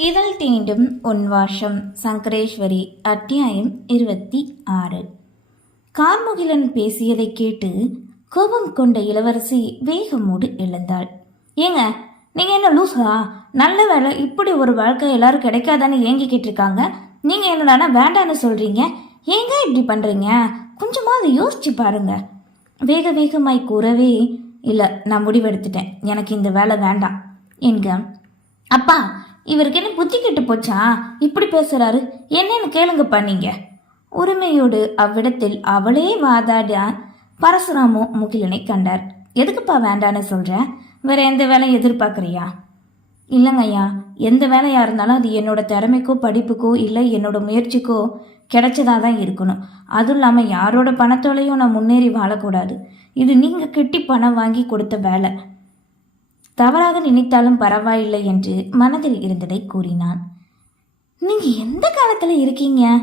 இதழ் தீண்டும் உன்வாஷம் சங்கரேஸ்வரி அத்தியாயம் இருபத்தி ஆறு. கார்முகிலன் பேசியதை கேட்டு கோபம் கொண்ட இளவரசி வேகமோடு எழுந்தாள். ஏங்க நீங்க என்ன லூசா? நல்ல வேலை இப்படி ஒரு வாழ்க்கை எல்லாரும் கிடைக்காதான்னு ஏங்கிக்கிட்டு இருக்காங்க. நீங்க என்னடானா வேண்டான்னு சொல்றீங்க. ஏங்க இப்படி பண்றீங்க? கொஞ்சமாவது யோசிச்சு பாருங்க. வேக வேகமாய் கூறவே இல்லை நான் முடிவெடுத்துட்டேன். எனக்கு இந்த வேலை வேண்டாம். என்க அப்பா இவருக்கு என்ன புத்தி கெட்டு போச்சா? இப்படி பேசுறாரு. என்னன்னு கேளுங்கப்பா நீங்க உரிமையோடு அவ்விடத்தில் அவளே வாதாட பரசுராமோ முகிலனை கண்டார். எதுக்குப்பா வேண்டான்னு சொல்ற? வேற எந்த வேலையும் எதிர்பார்க்குறியா? இல்லைங்கய்யா எந்த வேலையாக இருந்தாலும் அது என்னோட திறமைக்கோ படிப்புக்கோ இல்லை என்னோட முயற்சிக்கோ கிடைச்சதா தான் இருக்கணும். அதுவும் இல்லாமல் யாரோட பணத்தோலையும் நான் முன்னேறி வாழக்கூடாது. இது நீங்கள் கிட்டி பணம் வாங்கி கொடுத்த வேலை. தவறாக நினைத்தாலும் பரவாயில்லை என்று மனதில் இருந்ததை கூறினான். நீங்க எந்த காலத்துல இருக்கீங்க?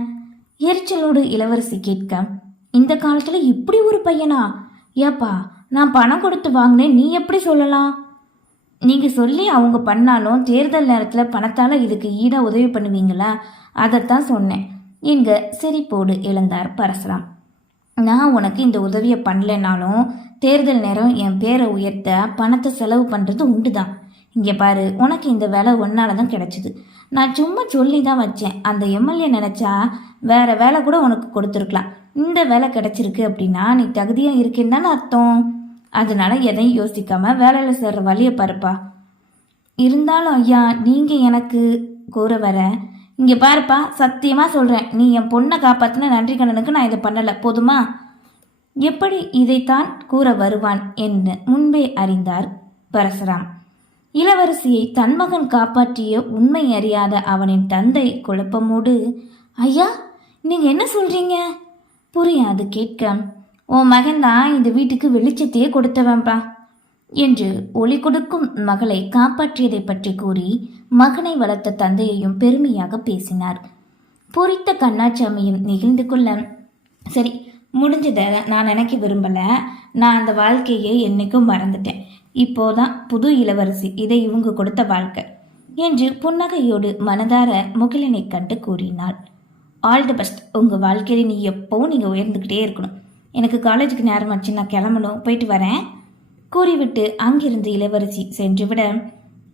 எரிச்சலோடு இளவரசி கேட்க. இந்த காலத்துல இப்படி ஒரு பையனா? ஏப்பா நான் பணம் கொடுத்து வாங்கினேன். நீ எப்படி சொல்லலாம்? நீங்க சொல்லி அவங்க பண்ணாலும் தேர்தல் நேரத்தில் பணத்தால இதுக்கு ஈடா உதவி பண்ணுவீங்களா? அதைத்தான் சொன்னேன். என்க சிரிப்போடு எழுந்தார் பரசுராம். நான் உனக்கு இந்த உதவியை பண்ணலைனாலும் தேர்தல் நேரம் என் பேரை உயர்த்த பணத்தை செலவு பண்ணுறது உண்டு தான் இங்கே பாரு உனக்கு இந்த வேலை ஒன்னால தான் கிடச்சிது. நான் சும்மா சொல்லி தான் வச்சேன். அந்த எம்எல்ஏ நினச்சா வேற வேலை கூட உனக்கு கொடுத்துருக்கலாம். இந்த வேலை கிடச்சிருக்கு அப்படின்னா நீ தகுதியாக இருக்கேன்னு தானே அர்த்தம். அதனால எதையும் யோசிக்காம வேலையில் சேர்ற வழியை பாருப்பா. இருந்தாலும் ஐயா நீங்கள் எனக்கு கூற வர இங்கே பாருப்பா சத்தியமாக சொல்கிறேன் நீ என் பொண்ணை காப்பாற்றின நன்றி கடனுக்கு நான் இதை பண்ணலை. போதுமா? எப்படி இதைத்தான் கூற வருவான் என்று முன்பே அறிந்தார் பரசுராம். இளவரசியை தன் மகன் காப்பாற்றிய உண்மை அறியாத அவனின் தந்தை குழப்பமோடு ஐயா நீங்கள் என்ன சொல்கிறீங்க புரியாது கேட்க உன் மகன் தான் இந்த வீட்டுக்கு வெளிச்சத்தையே கொடுத்தவன்பா. என்று ஒளி கொடுக்கும் மகளை காப்பாற்றியதை பற்றி கூறி மகனை வளர்த்த தந்தையையும் பெருமையாக பேசினார். பொறித்த கண்ணாச்சாமியும் நெகிழ்ந்து கொள்ள சரி முடிஞ்சதை நான் நினைக்க விரும்பலை. நான் அந்த வாழ்க்கையை என்னைக்கும் மறந்துட்டேன். இப்போதான் புது இளவரசி இதை இவங்க கொடுத்த வாழ்க்கை என்று புன்னகையோடு மனதார முகிலனை கண்டு கூறினாள். ஆல் தி பெஸ்ட் உங்கள் வாழ்க்கையில் நீ எப்போவும் நீங்கள் உயர்ந்துக்கிட்டே இருக்கணும். எனக்கு காலேஜுக்கு நேரம் ஆச்சு நான் கிளம்பணும். போயிட்டு வரேன். கூறிவிட்டு அங்கிருந்து இளவரசி சென்றுவிட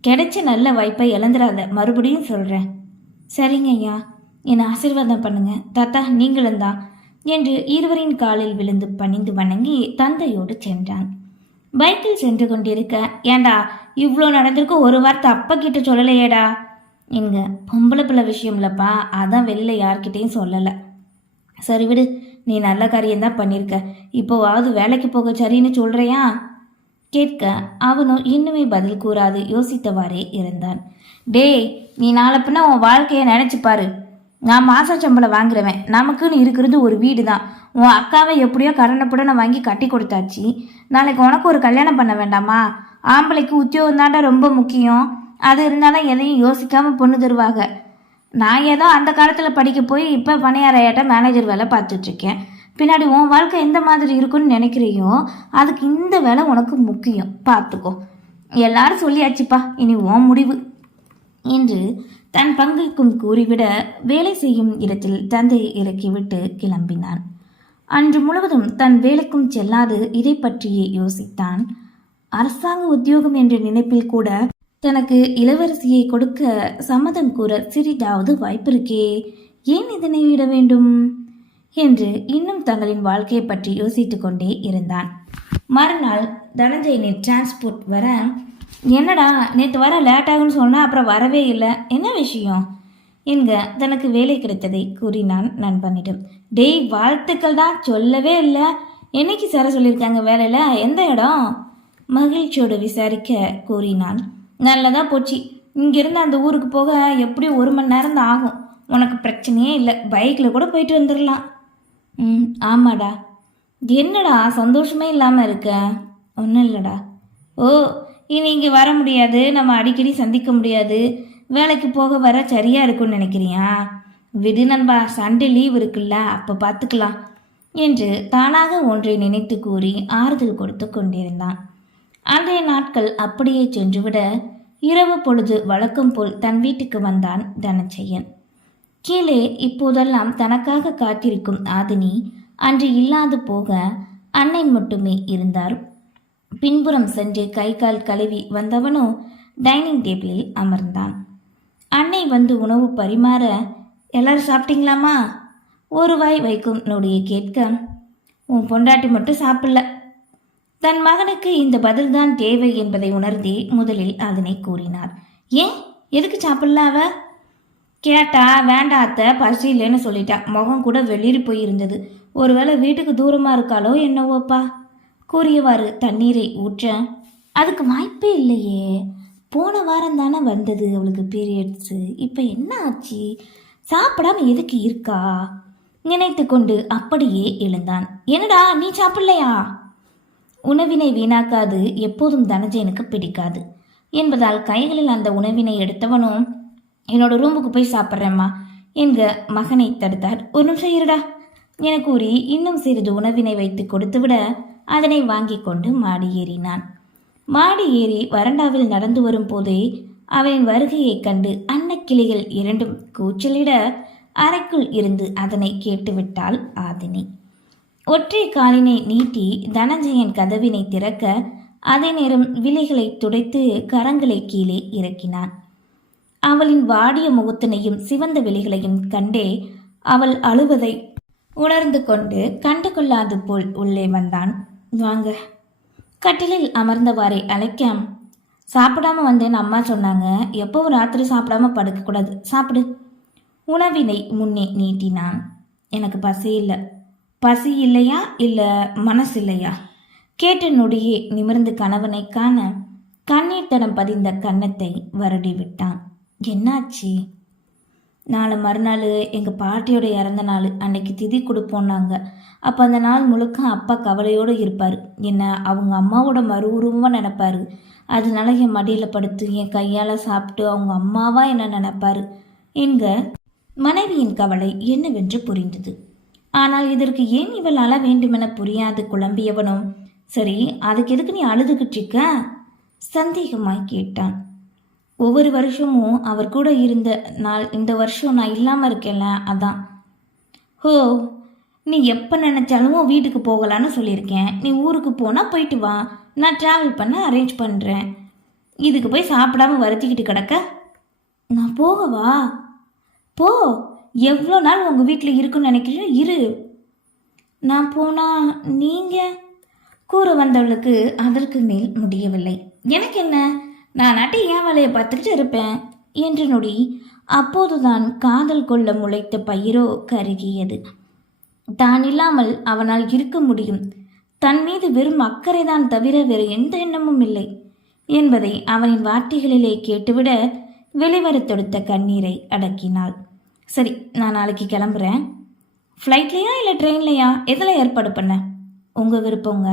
கிடைச்ச நல்ல வாய்ப்பை இழந்துடாத. மறுபடியும் சொல்கிறேன் சரிங்க ஐயா. என்னை ஆசீர்வாதம் பண்ணுங்கள் தாத்தா நீங்களும் தான். என்று இருவரின் காலில் விழுந்து பணிந்து வணங்கி தந்தையோடு சென்றான். பைக்கில் சென்று கொண்டிருக்க ஏண்டா இவ்வளோ நடந்திருக்க ஒரு வார்த்தை அப்பா கிட்ட சொல்லலையேடா? எங்க பொம்பளை பிள்ளை விஷயம்லப்பா அதான் வெளியில் யார்கிட்டையும் சொல்லலை. சரி விடு நீ நல்ல காரியம்தான் பண்ணியிருக்க இப்போவாவது வேலைக்கு போக சரின்னு சொல்கிறியா கேட்க அவனும் இன்னுமே பதில் கூறாது யோசித்தவாறே இருந்தான். டேய் நீ நாளப்பின்னா உன் வாழ்க்கையை நினச்சிப்பாரு நான் மாச சம்பளம் வாங்குறவன். நமக்குன்னு இருக்கிறது ஒரு வீடு தான் உன் அக்காவை எப்படியோ கடனை வாங்கி கட்டி கொடுத்தாச்சு. நாளைக்கு உனக்கு ஒரு கல்யாணம் பண்ண வேண்டாமா? ஆம்பளைக்கு உத்தியோகம் தாண்டா ரொம்ப முக்கியம். அது இருந்தாலும் எதையும் யோசிக்காம பொண்ணு தருவாங்க. நான் ஏதோ அந்த காலத்தில் படிக்க போய் இப்போ பணியாரையாட்ட மேனேஜர் வேலை பார்த்துட்ருக்கேன் பின்னாடி உன் வாழ்க்கை எந்த மாதிரி இருக்குன்னு நினைக்கிறியோ அதுக்கு இந்த வேலை உனக்கு முக்கியம். பார்த்துக்கோ. எல்லாரும் சொல்லியாச்சுப்பா. இனி உன் முடிவு. என்று தன் பங்குக்கும் கூறிவிட வேலை செய்யும் இடத்தில் தந்தையை இறக்கிவிட்டு கிளம்பினான். அன்று முழுவதும் தன் வேலைக்கும் செல்லாது இதை பற்றியே யோசித்தான். அரசாங்க உத்தியோகம் என்ற நினைப்பில் கூட தனக்கு இளவரசியை கொடுக்க சம்மதம் கூற சிறிதாவது வாய்ப்பிருக்கே. ஏன் இதனை விட வேண்டும்? என்று இன்னும் தங்களின் வாழ்க்கையை பற்றி யோசித்துக்கொண்டே இருந்தான். மறுநாள் தனஞ்சயனின் டிரான்ஸ்போர்ட் வர என்னடா நேற்று வர லேட் ஆகும்னு சொன்னால் அப்புறம் வரவே இல்லை. என்ன விஷயம்? என்க தனக்கு வேலை கிடைத்ததை கூறினான் நண்பனிடம். டெய் வாழ்த்துக்கள் தான் சொல்லவே இல்லை. என்னைக்கு சார சொல்லியிருக்காங்க வேலையில்? எந்த இடம்? மகிழ்ச்சியோடு விசாரிக்க கூறினான். நல்லதாக போச்சு. இங்கிருந்து அந்த ஊருக்கு போக எப்படியும் ஒரு மணி நேரம் தான் ஆகும். உனக்கு பிரச்சனையே இல்லை. பைக்கில் கூட போயிட்டு வந்துடலாம். ம் ஆமாடா. என்னடா சந்தோஷமே இல்லாமல் இருக்க? ஒன்றும் இல்லைடா. ஓ இனி இங்கே வர முடியாது. நம்ம அடிக்கடி சந்திக்க முடியாது. வேலைக்கு போக வர சரியாக இருக்கும்னு நினைக்கிறியா? விடு நண்பா சண்டே லீவ் இருக்குல்ல அப்போ பார்த்துக்கலாம் என்று தானாக ஒன்றை நினைத்து கூறி ஆறுதல் கொடுத்து கொண்டிருந்தான். அன்றைய நாட்கள் அப்படியே சென்றுவிட இரவு பொழுது வழக்கம் போல் தன் வீட்டுக்கு வந்தான் தனஞ்செயன் கீழே இப்போதெல்லாம் தனக்காக காத்திருக்கும் ஆதினி அன்று இல்லாது போக அன்னை மட்டுமே இருந்தார். பின்புறம் சென்று கை கால் கழுவி வந்தவனோ டைனிங் டேபிளில் அமர்ந்தான். அன்னை வந்து உணவு பரிமாற எல்லாரும் சாப்பிட்டீங்களாமா ஒரு வாய் வைக்கும் நொடியை கேட்க உன் பொண்டாட்டி மட்டும் சாப்பிடல. தன் மகனுக்கு இந்த பதில்தான் தேவை என்பதை உணர்ந்தே முதலில் அதனை கூறினார். ஏன்? எதுக்கு சாப்பிடல அவ? கேட்டா வேண்டாம் அத்தை பசி இல்லைன்னு சொல்லிட்டா. முகம் கூட வெளிரி போயிருந்தது. ஒருவேளை வீட்டுக்கு தூரமாக இருக்காளோ என்னவோப்பா? கூறியவாறு தண்ணீரை ஊற்ற அதுக்கு வாய்ப்பே இல்லையே. போன வாரம் தானே வந்தது அவளுக்கு பீரியட்ஸு இப்போ என்ன ஆச்சு? சாப்பிடாம எதுக்கு இருக்கா? நினைத்து கொண்டு அப்படியே எழுந்தான். என்னடா நீ சாப்பிடலையா? உணவினை வீணாக்காது. எப்போதும் தனஜயனுக்கு பிடிக்காது. என்பதால் கைகளில் அந்த உணவினை எடுத்தவனும் என்னோட ரூமுக்கு போய் சாப்பிட்றேம்மா என்க மகனை தடுத்தார். ஒரு நிமிஷம் இருடா என கூறி இன்னும் சிறிது உணவினை வைத்து கொடுத்துவிட அதனை வாங்கி கொண்டு மாடி ஏறினான். மாடி ஏறி வறண்டாவில் நடந்து வரும்போதே அவனின் வருகையைக் கண்டு அன்னக்கிளிகள் இரண்டும் கூச்சலிட அறைக்குள் இருந்து அதனை கேட்டுவிட்டாள் ஆதினி. ஒற்றை காலினை நீட்டி தனஞ்சயன் கதவினை திறக்க அதே நேரம் விலைகளை துடைத்து கரங்களை கீழே இறக்கினான். அவளின் வாடிய முகத்தினையும் சிவந்த விழிகளையும் கண்டே அவள் அழுவதை உணர்ந்து கொண்டு கண்டு கொள்ளாது போல் உள்ளே வந்தான். வாங்க. கட்டிலில் அமர்ந்தவாறே அழைக்க சாப்பிடாம வந்தேன்னு அம்மா சொன்னாங்க. எப்பவும் ராத்திரி சாப்பிடாம படுக்கக்கூடாது. சாப்பிடு. உணவினை முன்னே நீட்டினான். எனக்கு பசி இல்லை. பசி இல்லையா? இல்லை மனசு இல்லையா? கேட்ட நொடியே நிமிர்ந்து கணவனை காண கண்ணீர் தடம் பதிந்த கன்னத்தை வருடி விட்டான் என்னாச்சு? நாளை மறுநாள் எங்கள் பாட்டியோட இறந்த நாள். அன்னைக்கு திதி கொடுப்போன்னாங்க அப்போ அந்த நாள் முழுக்க அப்பா கவலையோடு இருப்பார். என்னை அவங்க அம்மாவோட மறு உருவமாக நினப்பார். அதனால என் மடியில் படுத்து என் கையால் சாப்பிட்டு அவங்க அம்மாவா என்ன நினப்பார்? என்க மனைவியின் கவலை என்னவென்று புரிந்தது. ஆனால் இதற்கு ஏன் இவள் அழ வேண்டுமென புரியாது குழம்பியவனும் சரி அதுக்கு எதுக்கு நீ அழுதுகிட்டு இருக்க? சந்தேகமாய் கேட்டான். ஒவ்வொரு வருஷமும் அவர் கூட இருந்த நாள் இந்த வருஷம் நான் இல்லாமல் இருக்கேன்ல அதான். ஹோ நீ எப்போ நினச்சாலும் வீட்டுக்கு போகலான்னு சொல்லியிருக்கேன். நீ ஊருக்கு போனால் போயிட்டு வா. நான் ட்ராவல் பண்ண அரேஞ்ச் பண்ணுறேன் இதுக்கு போய் சாப்பிடாம வருத்திக்கிட்டு கிடக்க? நான் போகவா? போ. எவ்வளோ நாள் உங்கள் வீட்டில் இருக்குன்னு நினைக்கிறேன் இரு. நான் போனால் நீங்கள் கூற வந்தவளுக்கு அதற்கு மேல் முடியவில்லை. எனக்கு என்ன? நான் நாட்டி என் வேலையை பார்த்துக்கிட்டு இருப்பேன் என்று நொடி அப்போதுதான் காதல் கொள்ள முளைத்த பயிரோ கருகியது. தான் இல்லாமல் அவனால் இருக்க முடியும். தன் மீது வெறும் அக்கறைதான் தவிர வேறு எந்த எண்ணமும் இல்லை என்பதை அவனின் வார்த்தைகளிலே கேட்டுவிட வெளிவரத் தொடுத்த கண்ணீரை அடக்கினாள். சரி நான் நாளைக்கு கிளம்புறேன். ஃப்ளைட்லையா இல்லை ட்ரெயின்லையா எதில் ஏற்பாடு பண்ண? உங்கள் விருப்பங்க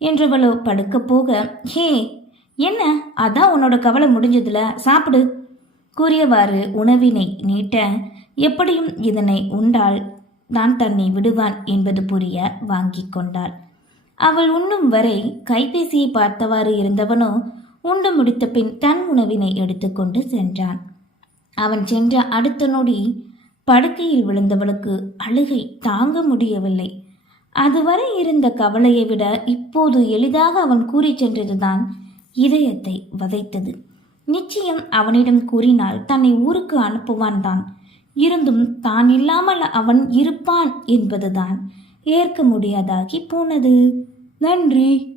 என்றவளோ படுக்க போக ஹே என்ன? அதான் உன்னோட கவலை முடிஞ்சதுல. சாப்பிடு. கூறியவாறு உணவினை நீட்ட எப்படியும் இதனை உண்டால் தான் தன்னை விடுவான் என்பது புரிய வாங்கி கொண்டாள். அவள் உண்ணும் வரை கைபேசியை பார்த்தவாறு இருந்தவனோ உண்டு முடித்த பின் தன் உணவினை எடுத்துக்கொண்டு சென்றான். அவன் சென்ற அடுத்த நொடி படுக்கையில் விழுந்தவளுக்கு அழுகை தாங்க முடியவில்லை. அதுவரை இருந்த கவலையை விட இப்போது எளிதாக அவன் கூறிச் சென்றதுதான் இதயத்தை வதைத்தது. நிச்சயம் அவனிடம் கூறினால் தன்னை ஊருக்கு அனுப்புவான் தான். இருந்தும் தான் இல்லாமல் அவன் இருப்பான் என்பதுதான். ஏற்க முடியாதாகி போனது. நன்றி.